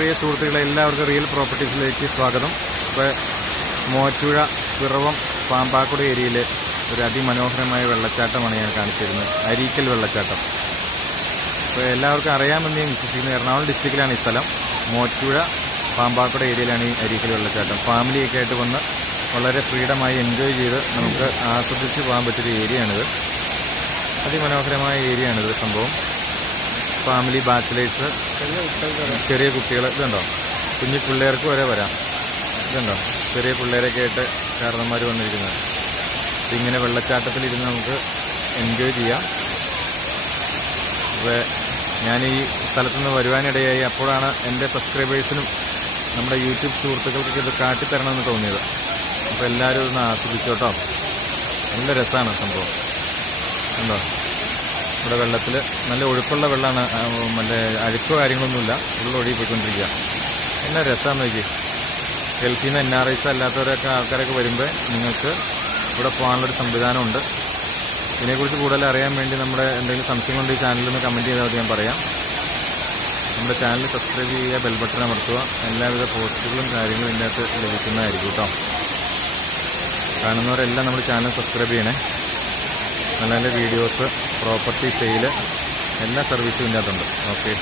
പ്രിയ സുഹൃത്തുക്കളെ, എല്ലാവർക്കും റിയൽ പ്രോപ്പർട്ടീസിലേക്ക് സ്വാഗതം. ഇപ്പോൾ മൂവാറ്റുപുഴ പിറവം പാമ്പാക്കുട ഏരിയയിൽ ഒരു അതിമനോഹരമായ വെള്ളച്ചാട്ടമാണ് ഞാൻ കാണിച്ചിരുന്നത്. അരീക്കൽ വെള്ളച്ചാട്ടം. ഇപ്പോൾ എല്ലാവർക്കും അറിയാമെന്ന് ഞാൻ വിശ്വസിക്കുന്നു. എറണാകുളം ഡിസ്ട്രിക്റ്റിലാണ് ഈ സ്ഥലം. മൂവാറ്റുപുഴ പാമ്പാക്കുട ഏരിയയിലാണ് ഈ അരീക്കൽ വെള്ളച്ചാട്ടം. ഫാമിലിയൊക്കെ ആയിട്ട് വന്ന് വളരെ ഫ്രീഡമായി എൻജോയ് ചെയ്ത് നമുക്ക് ആസ്വദിച്ച് പോകാൻ പറ്റിയൊരു ഏരിയയാണിത്. അതിമനോഹരമായ ഏരിയയാണിത്. സംഭവം ഫാമിലി, ബാച്ചിലേഴ്സ്, ചെറിയ കുട്ടികൾ, ഇതുണ്ടോ, കുഞ്ഞു പിള്ളേർക്ക് വരെ വരാം. ഇതുണ്ടോ, ചെറിയ പിള്ളേരൊക്കെ ആയിട്ട് കാരണന്മാർ വന്നിരിക്കുന്നത്. ഇങ്ങനെ വെള്ളച്ചാട്ടത്തിലിരുന്ന് നമുക്ക് എൻജോയ് ചെയ്യാം. അപ്പോൾ ഞാൻ ഈ സ്ഥലത്തുനിന്ന് വരുവാനിടയായി. അപ്പോഴാണ് എൻ്റെ സബ്സ്ക്രൈബേഴ്സിനും നമ്മുടെ യൂട്യൂബ് സുഹൃത്തുക്കൾക്കൊക്കെ ഇത് കാട്ടിത്തരണമെന്ന് തോന്നിയത്. അപ്പോൾ എല്ലാവരും ഒന്ന് ആസ്വദിച്ചോട്ടോ. നല്ല രസമാണ് സംഭവം. ഉണ്ടോ, ഇവിടെ വെള്ളത്തിൽ നല്ല ഒഴുക്കുള്ള വെള്ളമാണ്. മറ്റേ അഴുക്കോ കാര്യങ്ങളൊന്നുമില്ല. ഉള്ള ഒഴുകി പോയിക്കൊണ്ടിരിക്കുക. എന്നാ രസമാണെന്ന് നോക്കി. ഗൾഫിൽ നിന്ന് NRIs അല്ലാത്തവരൊക്കെ ആൾക്കാരൊക്കെ വരുമ്പോൾ നിങ്ങൾക്ക് ഇവിടെ പോകാനുള്ളൊരു സംവിധാനമുണ്ട്. ഇതിനെക്കുറിച്ച് കൂടുതൽ അറിയാൻ വേണ്ടി നമ്മുടെ എന്തെങ്കിലും സംശയങ്ങളുണ്ട് ഈ ചാനലിൽ നിന്ന് കമൻറ്റ് ചെയ്താൽ ഞാൻ പറയാം. നമ്മുടെ ചാനൽ സബ്സ്ക്രൈബ് ചെയ്യുക, ബെൽ ബട്ടൺ അമർത്തുക. എല്ലാവിധ പോസ്റ്റുകളും കാര്യങ്ങളും ഇതിൻ്റെ അകത്ത് ലഭിക്കുന്നതായിരിക്കും കേട്ടോ. കാണുന്നവരെല്ലാം നമ്മുടെ ചാനൽ സബ്സ്ക്രൈബ് ചെയ്യണേ. നല്ല നല്ല വീഡിയോസ്, പ്രോപ്പർട്ടി സെയിൽ, എല്ലാ സർവീസും ഇതിൻ്റെ അകത്തുണ്ട്. ഓക്കെ.